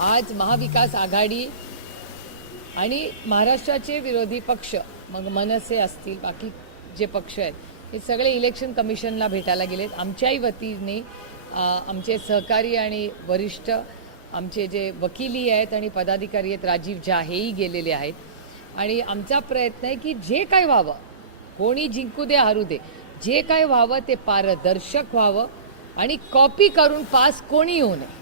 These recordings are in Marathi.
आज महाविकास आघाडी आणि महाराष्ट्राचे विरोधी पक्ष मग मनसे असतील बाकी जे पक्ष आहेत हे सगळे इलेक्शन कमिशनला भेटायला गेलेत. आमच्याही वतीने आमचे सहकारी आणि वरिष्ठ आमचे जे वकिली आहेत आणि पदाधिकारी आहेत राजीव झा हेही गेलेले आहेत. आणि आमचा प्रयत्न आहे की जे काय व्हावं कोणी जिंकू दे हरू दे जे काय व्हावं ते पारदर्शक व्हावं आणि कॉपी करून पास कोणी येऊ नये.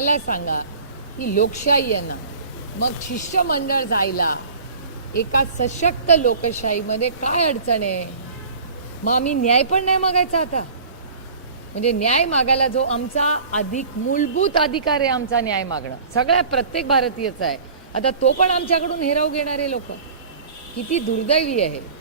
मला सांगा ही लोकशाही आहे ना मग शिष्टमंडळ जायला एका सशक्त लोकशाहीमध्ये काय अडचण आहे? मग आम्ही न्याय पण नाही मागायचा आता. म्हणजे न्याय मागायला जो आमचा अधिक मूलभूत अधिकार आहे आमचा न्याय मागणं. सगळ्या प्रत्येक भारतीयाचा आहे. आता तो पण आमच्याकडून हिराव घेणारे लोक. किती दुर्दैवी आहे.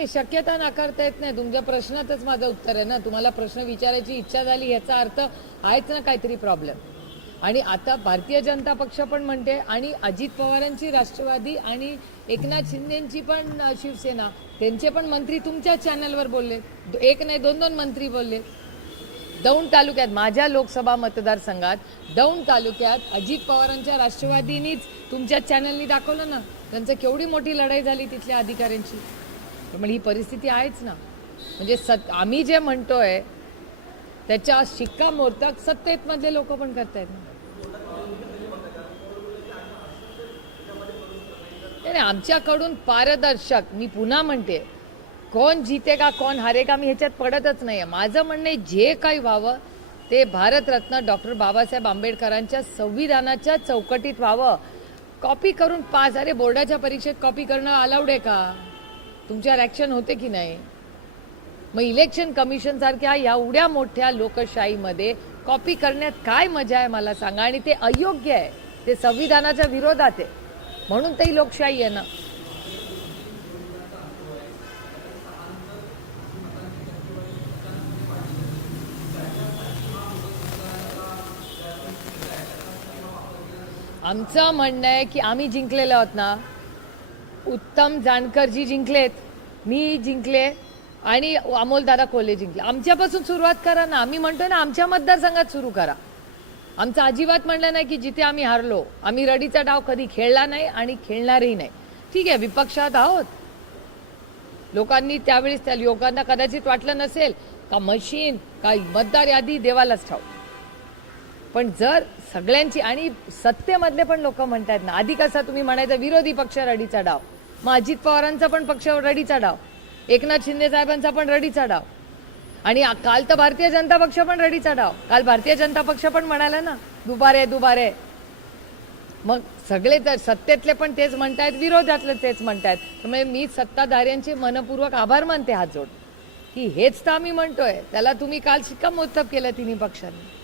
नाही, शक्यता नाकारता येत नाही. तुमच्या प्रश्नातच माझं उत्तर आहे ना. तुम्हाला प्रश्न विचारायची इच्छा झाली याचा अर्थ आहेच ना काहीतरी प्रॉब्लेम आणि आता भारतीय जनता पक्ष पण म्हणते आणि अजित पवारांची राष्ट्रवादी आणि एकनाथ शिंदेची पण शिवसेना त्यांचे पण मंत्री तुमच्या चॅनलवर बोलले. एक नाही दोन दोन मंत्री बोलले. दौंड तालुक्यात माझ्या लोकसभा मतदारसंघात दौंड तालुक्यात अजित पवारांच्या राष्ट्रवादीनीच तुमच्या चॅनलनी दाखवलं ना. त्यांचं केवढी मोठी लढाई झाली तिथल्या अधिकाऱ्यांची. त्यामुळे ही परिस्थिती आहेच ना. म्हणजे सत आम्ही जे म्हणतोय त्याच्या शिक्कामोर्तक सत्तेत मधले लोक पण करतायत ना. नाही आमच्याकडून पारदर्शक मी पुन्हा म्हणते कोण जिते का कोण हारे का मी ह्याच्यात पडतच नाही माझं म्हणणं जे काही व्हावं ते भारतरत्न डॉक्टर बाबासाहेब आंबेडकरांच्या संविधानाच्या चौकटीत व्हावं. कॉपी करून पास अरे बोर्डाच्या परीक्षेत कॉपी करणं अलाउड आहे का? तुमच्यावर ॲक्शन होते की नाही? मग इलेक्शन कमिशन सारख्या एवढ्या मोठ्या लोकशाहीमध्ये कॉपी करण्यात काय मजा आहे मला सांगा? आणि ते अयोग्य आहे. ते संविधानाच्या विरोधात आहे. म्हणून ते लोकशाही आहे ना. आमचं म्हणणं आहे की आम्ही जिंकलेलं आहोत ना. उत्तम जानकरजी जिंकलेत. मी जिंकले आणि अमोलदादा कोल्हे जिंकले. आमच्यापासून सुरुवात करा ना. आम्ही म्हणतो ना आमच्या मतदारसंघात सुरू करा. आमचं अजिबात म्हणलं नाही की जिथे आम्ही हारलो आम्ही रडीचा डाव कधी खेळला नाही आणि खेळणारही नाही. ठीक आहे विपक्षात आहोत. लोकांनी त्यावेळेस त्या लोकांना कदाचित वाटलं नसेल का मशीन का मतदार यादी देवालाच ठाव पण जर सगळ्यांची आणि सत्तेमधले पण लोक म्हणतात ना आधी कसा तुम्ही म्हणायचा विरोधी पक्ष रडीचा डाव. मग अजित पवारांचा पण पक्ष रडीचा डाव एकनाथ शिंदे साहेबांचा पण रडीचा डाव आणि काल तर भारतीय जनता पक्ष पण रडीचा डाव काल भारतीय जनता पक्ष पण म्हणाला ना दुबारे दुबारे. मग सगळे तर सत्तेतले पण तेच म्हणतायत विरोधातले तेच म्हणतायत. त्यामुळे मी सत्ताधाऱ्यांचे मनपूर्वक आभार मानते हात जोड. की हेच तर आम्ही म्हणतोय. त्याला तुम्ही काल शिक्कामोर्तब केलं तिन्ही पक्षांनी.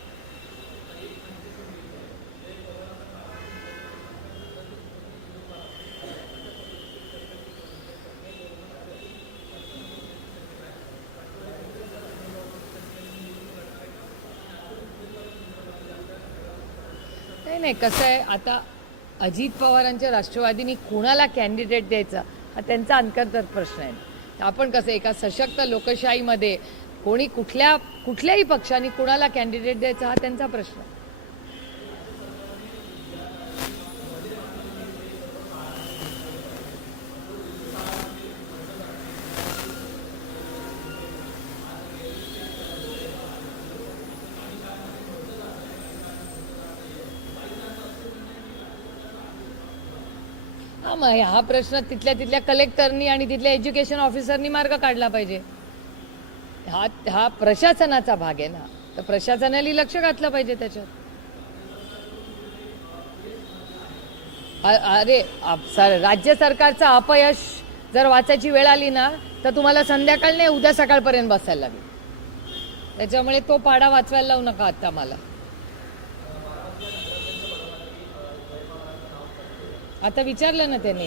नाही नाही कसं आहे आता अजित पवारांच्या राष्ट्रवादीनी कुणाला कॅन्डिडेट द्यायचा हा त्यांचा अंतर्गत प्रश्न आहे आपण कसं एका सशक्त लोकशाहीमध्ये कोणी कुठल्या कुठल्याही पक्षाने कुणाला कॅन्डिडेट द्यायचा हा त्यांचा प्रश्न आहे. मग हा प्रश्न तिथल्या तिथल्या कलेक्टरनी आणि तिथल्या एज्युकेशन ऑफिसरनी मार्ग काढला पाहिजे. हा हा प्रशासनाचा भाग आहे ना. तर प्रशासनाने लक्ष घातलं पाहिजे त्याच्यात. अरे सर- राज्य सरकारचं अपयश जर वाचायची वेळ आली ना तर तुम्हाला संध्याकाळ नाही उद्या सकाळपर्यंत बसायला लागेल. त्याच्यामुळे तो पाडा वाचवायला लावू नका आता मला. आता विचारलं ना त्याने.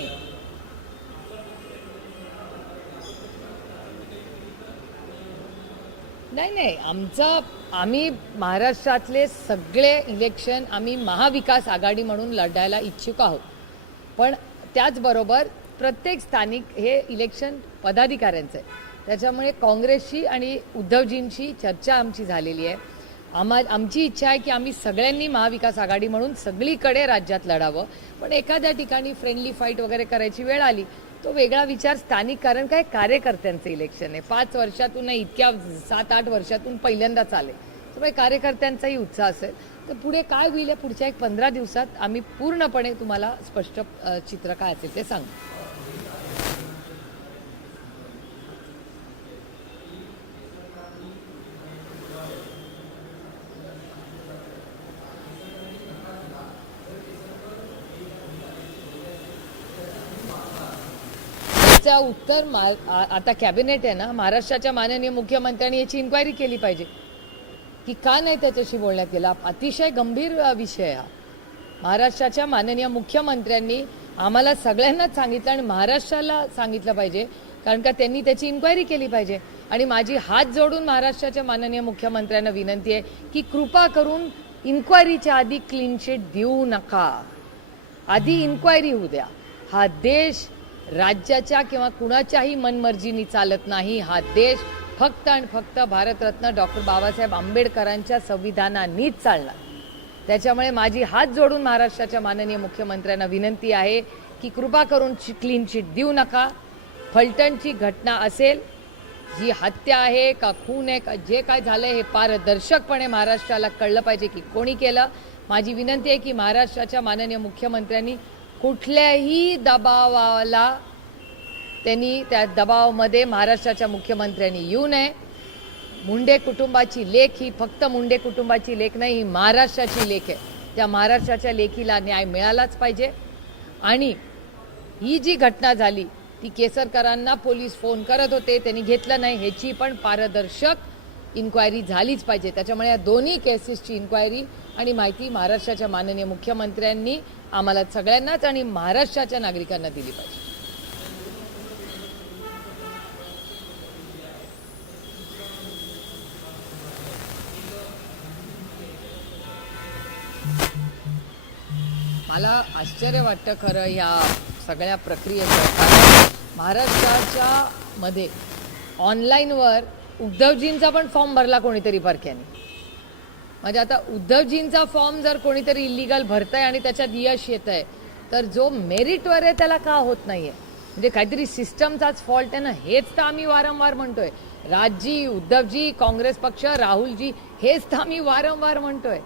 नाही नाही आमचा आम्ही महाराष्ट्रातले सगळे इलेक्शन आम्ही महाविकास आघाडी म्हणून लढायला इच्छुक आहोत. पण त्याचबरोबर प्रत्येक स्थानिक हे इलेक्शन पदाधिकाऱ्यांचं आहे. त्याच्यामुळे काँग्रेसशी आणि उद्धवजींशी चर्चा आमची झालेली आहे. आम्हा आमची इच्छा आहे की आम्ही सगळ्यांनी महाविकास आघाडी म्हणून सगळीकडे राज्यात लढावं. पण एखाद्या ठिकाणी फ्रेंडली फाईट वगैरे करायची वेळ आली तो वेगळा विचार स्थानिक कारण काय कार्यकर्त्यांचं इलेक्शन आहे. पाच वर्षातून नाही इतक्या सात आठ वर्षातून पहिल्यांदाच आले त्यामुळे कार्यकर्त्यांचाही उत्साह असेल. तर पुढे काय होईल या पुढच्या एक पंधरा दिवसात आम्ही पूर्णपणे तुम्हाला स्पष्ट चित्र काय असेल ते सांगू. याचा उत्तर मा- आता कॅबिनेट आहे ना महाराष्ट्राच्या माननीय मुख्यमंत्र्यांनी याची इन्क्वायरी केली पाहिजे. की का नाही त्याच्याशी बोलण्यात गेला अतिशय गंभीर विषय हा. महाराष्ट्राच्या माननीय मुख्यमंत्र्यांनी आम्हाला सगळ्यांनाच सांगितलं आणि महाराष्ट्राला सांगितलं पाहिजे कारण का त्यांनी त्याची इन्क्वायरी केली पाहिजे. आणि माझी हात जोडून महाराष्ट्राच्या माननीय मुख्यमंत्र्यांना विनंती आहे की कृपा करून इन्क्वायरीच्या आधी क्लीन शीट देऊ नका. आधी इन्क्वायरी होऊ द्या. हा देश राज्याच्या किंवा कुणाच्याही मनमर्जीनी चालत नाही. हा देश फक्त आणि फक्त भारतरत्न डॉक्टर बाबासाहेब आंबेडकरांच्या संविधानानीच चालणार त्याच्यामुळे माझी हात जोडून महाराष्ट्राच्या माननीय मुख्यमंत्र्यांना विनंती आहे की कृपा करून क्लीन चिट देऊ नका. फलटणची घटना असेल ही हत्या आहे का खून आहे का जे काय झालं हे पारदर्शकपणे महाराष्ट्राला कळलं पाहिजे की कोणी केलं. माझी विनंती आहे की महाराष्ट्राच्या माननीय मुख्यमंत्र्यांनी कुठल्याही दबावाला त्यांनी त्या दबावामध्ये महाराष्ट्राच्या मुख्यमंत्र्यांनी येऊ नये. मुंडे कुटुंबाची लेख ही फक्त मुंडे कुटुंबाची लेख नाही ही महाराष्ट्राची लेख आहे. त्या महाराष्ट्राच्या लेखीला न्याय मिळालाच पाहिजे. आणि ही जी घटना झाली ती केसरकरांना पोलीस फोन करत होते त्यांनी घेतलं नाही ह्याची पण पारदर्शक इन्क्वायरी झालीच पाहिजे. त्याच्यामुळे या दोन्ही केसेसची इन्क्वायरी आणि माहिती महाराष्ट्राच्या माननीय मुख्यमंत्र्यांनी आम्हाला सगळ्यांनाच आणि महाराष्ट्राच्या नागरिकांना दिली पाहिजे. मला आश्चर्य वाटतं खरं ह्या सगळ्या प्रक्रियेचं. महाराष्ट्राच्या मध्ये ऑनलाईनवर उद्धवजींचा पण फॉर्म भरला कोणीतरी परख्याने म्हणजे आता उद्धवजींचा फॉर्म जर कोणीतरी इलिगल आहे आणि त्याच्यात यश येत आहे तर जो मेरिटवर आहे त्याला का होत नाहीये? म्हणजे काहीतरी सिस्टमचाच फॉल्ट आहे ना हेच तर आम्ही वारंवार म्हणतोय. राजजी उद्धवजी काँग्रेस पक्ष राहुलजी हेच तर आम्ही वारंवार म्हणतोय.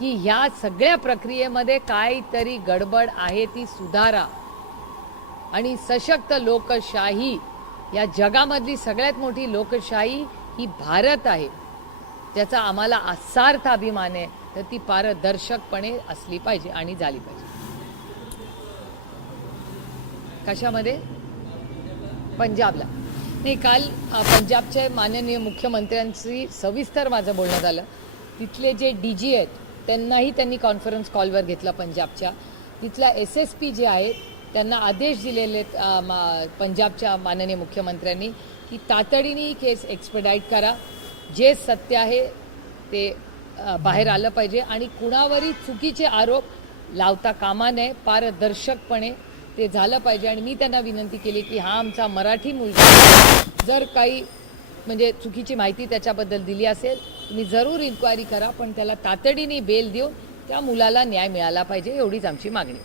की ह्या सगळ्या प्रक्रियेमध्ये काहीतरी गडबड आहे ती सुधारा. आणि सशक्त लोकशाही या जगामधली सगळ्यात मोठी लोकशाही ही भारत आहे. त्याचा आम्हाला असार्थ अभिमान आहे. तर ती पारदर्शकपणे असली पाहिजे आणि झाली पाहिजे. कशामध्ये? पंजाबला. नाही काल पंजाबचे माननीय मुख्यमंत्र्यांशी सविस्तर माझं बोलणं झालं. तिथले जे डी जी आहेत त्यांनाही त्यांनी कॉन्फरन्स कॉलवर घेतला पंजाबच्या. तिथला एस एस पी जे आहेत त्यांना आदेश दिलेले आहेत, पंजाबच्या माननीय मुख्यमंत्र्यांनी की तातडीने ही केस एक्सपेडाईट करा. जे सत्य आहे ते बाहेर आलं पाहिजे आणि कुणावरही चुकीचे आरोप लावता कामा नये पारदर्शकपणे ते झालं पाहिजे. आणि मी त्यांना विनंती केली की हा आमचा मराठी मुलगा जर काही म्हणजे चुकीची माहिती त्याच्याबद्दल दिली असेल तुम्ही जरूर इन्क्वायरी करा पण त्याला तातडीने बेल देऊन त्या मुलाला न्याय मिळाला पाहिजे एवढीच आमची मागणी.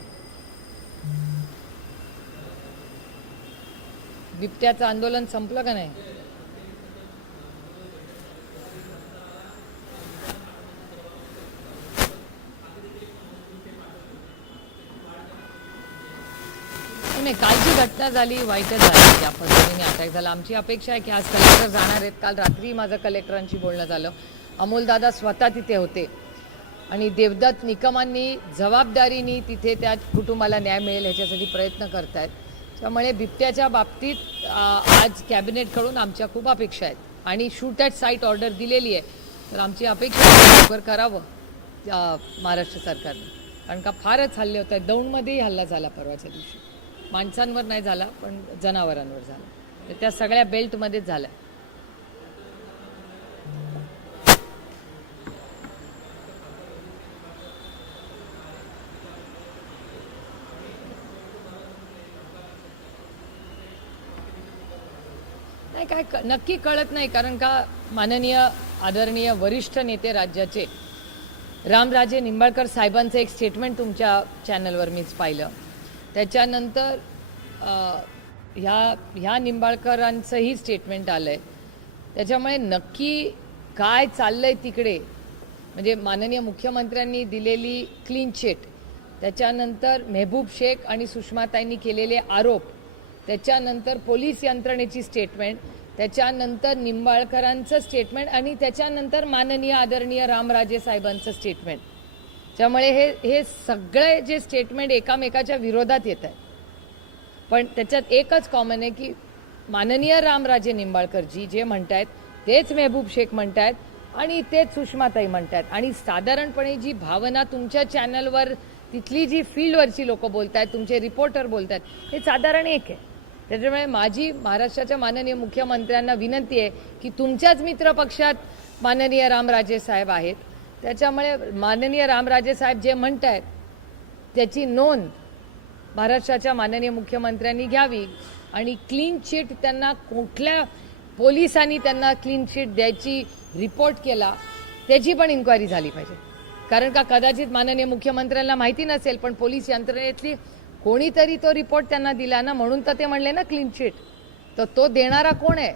बिबट्याचं आंदोलन संपलं का नाही? नाही काल जी घटना झाली वाईटच झाली. ज्या पद्धतीने अटॅक झाला. आमची अपेक्षा आहे की आज कलेक्टर जाणार आहेत. काल रात्री माझं कलेक्टरांशी बोलणं झालं. अमोलदादा स्वतः तिथे होते. आणि देवदत्त निकमांनी जबाबदारीने तिथे त्या कुटुंबाला न्याय मिळेल ह्याच्यासाठी प्रयत्न करत आहेत त्यामुळे बिबट्याच्या बाबतीत आज कॅबिनेटकडून आमच्या खूप अपेक्षा आहेत. आणि शूट ॲट साईट ऑर्डर दिलेली आहे. तर आमची अपेक्षा लवकर करावं महाराष्ट्र सरकारने. कारण का फारच हल्ले होत आहेत दौंडमध्येही हल्ला झाला परवाच्या दिवशी. माणसांवर नाही झाला पण जनावरांवर झाला. तर त्या सगळ्या बेल्टमध्येच झाल्या. नाही काय नक्की कळत नाही कारण का माननीय आदरणीय वरिष्ठ नेते राज्याचे रामराजे निंबाळकर साहेबांचं एक स्टेटमेंट तुमच्या चॅनलवर मीच पाहिलं. त्याच्यानंतर ह्या ह्या निंबाळकरांचंही स्टेटमेंट आलं आहे त्याच्यामुळे नक्की काय चाललं आहे तिकडे? म्हणजे माननीय मुख्यमंत्र्यांनी दिलेली क्लीन चिट त्याच्यानंतर मेहबूब शेख आणि सुषमाताईंनी केलेले आरोप त्याच्यानंतर पोलीस यंत्रणेची स्टेटमेंट त्याच्यानंतर निंबाळकरांचं स्टेटमेंट आणि त्याच्यानंतर माननीय आदरणीय रामराजे साहेबांचं स्टेटमेंट त्यामुळे हे हे सगळे जे स्टेटमेंट एकामेकाच्या विरोधात येत आहे पण त्याच्यात एकच कॉमन आहे की माननीय रामराजे निंबाळकरजी जे म्हणत आहेत तेच मेहबूब शेख म्हणत आहेत आणि तेच सुषमाताई म्हणत आहेत आणि साधारणपणे जी भावना तुमच्या चॅनलवर तिथली जी फील्डवरची लोक आहेत तुमचे रिपोर्टर बोलत आहेत हे साधारण एक आहे. त्याच्यामुळे माझी महाराष्ट्राच्या माननीय मुख्यमंत्र्यांना विनंती आहे की तुमच्याच मित्र पक्षात माननीय रामराजे साहेब आहेत. त्याच्यामुळे माननीय रामराजे साहेब जे म्हणत आहेत त्याची नोंद महाराष्ट्राच्या माननीय मुख्यमंत्र्यांनी घ्यावी आणि क्लीन चिट त्यांना कुठल्या पोलिसांनी त्यांना क्लीन चिट द्यायची रिपोर्ट केला त्याची पण इन्क्वायरी झाली पाहिजे. कारण का कदाचित माननीय मुख्यमंत्र्यांना माहिती नसेल पण पोलीस यंत्रणेतली कोणीतरी तो रिपोर्ट त्यांना दिला ना म्हणून तर ते म्हणले ना क्लीन चिट तर तो देणारा कोण आहे?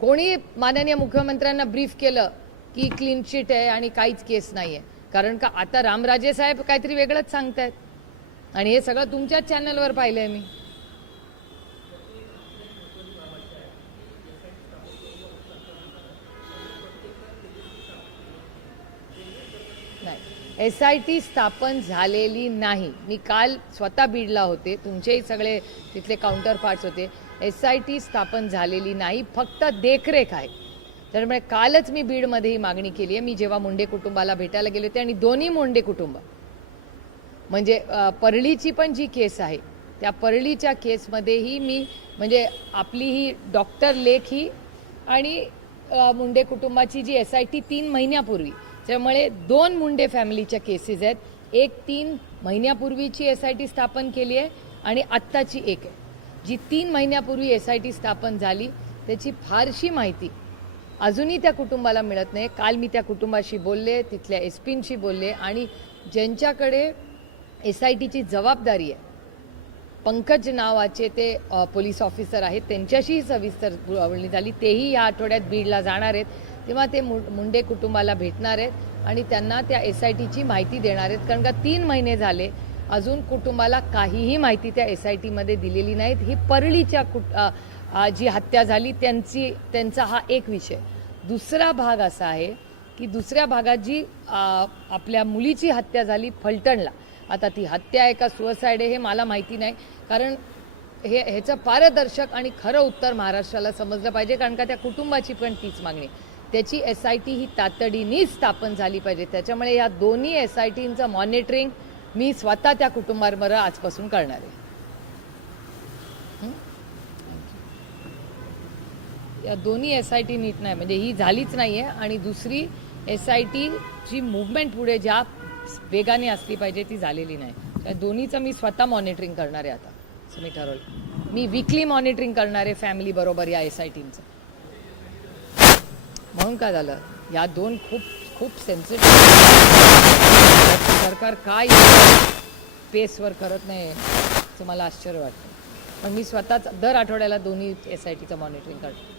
कोणी माननीय मुख्यमंत्र्यांना ब्रीफ केलं की क्लीन चिट आहे आणि काहीच केस नाही आहे कारण का आता रामराजे साहेब काहीतरी वेगळंच सांगतायत. आणि हे सगळं तुमच्याच चॅनलवर पाहिलंय मी. नाही. एस आय टी स्थापन झालेली नाही. मी काल स्वतः बीडला होते. तुमचेही सगळे तिथले काउंटर पार्ट्स होते. एस आय टी स्थापन झालेली नाही. फक्त देखरेख आहे. त्यामुळे कालच मी बीडमध्ये ही मागणी केली आहे. मी जेव्हा मुंडे कुटुंबाला भेटायला गेले होते आणि दोन्ही मुंडे कुटुंब म्हणजे परळीची पण जी केस आहे त्या परळीच्या केसमध्येही मी म्हणजे आपली ही डॉक्टर लेख ही आणि मुंडे कुटुंबाची जी एस आय टी तीन महिन्यापूर्वी त्यामुळे दोन मुंडे फॅमिलीच्या केसेस आहेत. एक तीन महिन्यापूर्वीची एस आय टी स्थापन केली आहे आणि आत्ताची एक आहे. जी तीन महिन्यापूर्वी एस आय टी स्थापन झाली त्याची फारशी माहिती अजूनही त्या कुटुंबाला मिळत नाही. काल मी त्या कुटुंबाशी बोलले तिथल्या एस पींशी बोलले आणि ज्यांच्याकडे एस आय टीची जबाबदारी आहे पंकज नावाचे ते पोलीस ऑफिसर आहेत त्यांच्याशीही सविस्तर बोलणी झाली. तेही या आठवड्यात बीडला जाणार आहेत. तेव्हा ते मु- मुंडे कुटुंबाला भेटणार आहेत आणि त्यांना त्या एस आय टीची माहिती देणार आहेत. कारण का तीन महिने झाले अजून कुटुंबाला काहीही माहिती त्या एस आय टीमध्ये दिलेली नाहीत. ही परळीच्या कुट जी हत्या झाली त्यांची त्यांचा हा एक विषय. दुसरा भाग असा आहे की दुसऱ्या भागात जी आपल्या मुलीची हत्या झाली फलटणला. आता ती हत्या आहे का सुअसाईड आहे हे मला माहिती नाही. कारण हे ह्याचं पारदर्शक आणि खरं उत्तर महाराष्ट्राला समजलं पाहिजे. कारण का त्या कुटुंबाची पण तीच मागणी. त्याची एस आय टी ही तातडीने स्थापन झाली पाहिजे. त्याच्यामुळे या दोन्ही एस आय टींचं मॉनिटरिंग मी स्वतः त्या कुटुंबाबरोबर आजपासून करणार आहे. या दोन्ही एस आय टी नीट नाही. म्हणजे ही झालीच नाही आहे आणि दुसरी एस आय टीची मुवमेंट पुढे ज्या वेगाने असली पाहिजे ती झालेली नाही. त्या दोन्हीचं मी स्वतः मॉनिटरिंग करणार आहे आता असं मी ठरवलं मी विकली मॉनिटरिंग करणार आहे फॅमिली बरोबर या एस आय टींचं म्हणून काय झालं? या दोन खूप खूप सेन्सिटिव्ह सरकार काय पेसवर करत नाही असं मला आश्चर्य वाटतं. पण मी स्वतःच दर आठवड्याला दोन्ही एस आय टीचं मॉनिटरिंग करतो.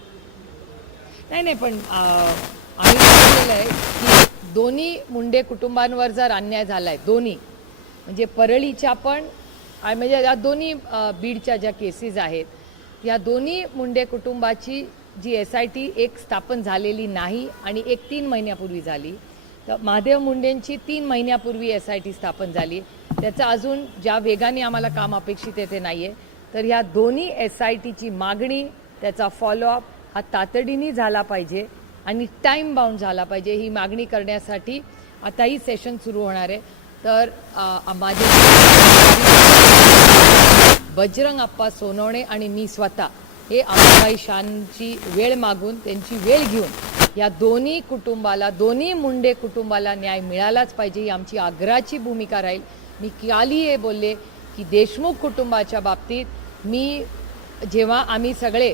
नाही नाही पण आम्ही ठरवलेलं आहे की दोन्ही मुंडे कुटुंबांवर जर अन्याय झाला आहे दोन्ही म्हणजे परळीच्या पण आणि म्हणजे या दोन्ही बीडच्या ज्या केसेस आहेत या दोन्ही मुंडे कुटुंबाची जी एस आय टी एक स्थापन झालेली नाही आणि एक तीन महिन्यापूर्वी झाली तर महादेव मुंडेंची तीन महिन्यापूर्वी एस आय टी स्थापन झाली. त्याचं अजून ज्या वेगाने आम्हाला काम अपेक्षित आहे ते नाही आहे तर ह्या दोन्ही एस आय टीची मागणी त्याचा फॉलोअप हा तातडीने झाला पाहिजे आणि टाईम बाउंड झाला पाहिजे ही मागणी करण्यासाठी आता ही सेशन सुरू होणार आहे. तर माझे बजरंग अप्पा सोनवणे आणि मी स्वतः हे अम्माबाई शानची वेळ मागून त्यांची वेळ घेऊन या दोन्ही कुटुंबाला दोन्ही मुंडे कुटुंबाला न्याय मिळालाच पाहिजे ही आमची आग्रहाची भूमिका राहील. मी काली हे बोलले की देशमुख कुटुंबाच्या बाबतीत मी जेव्हा आम्ही सगळे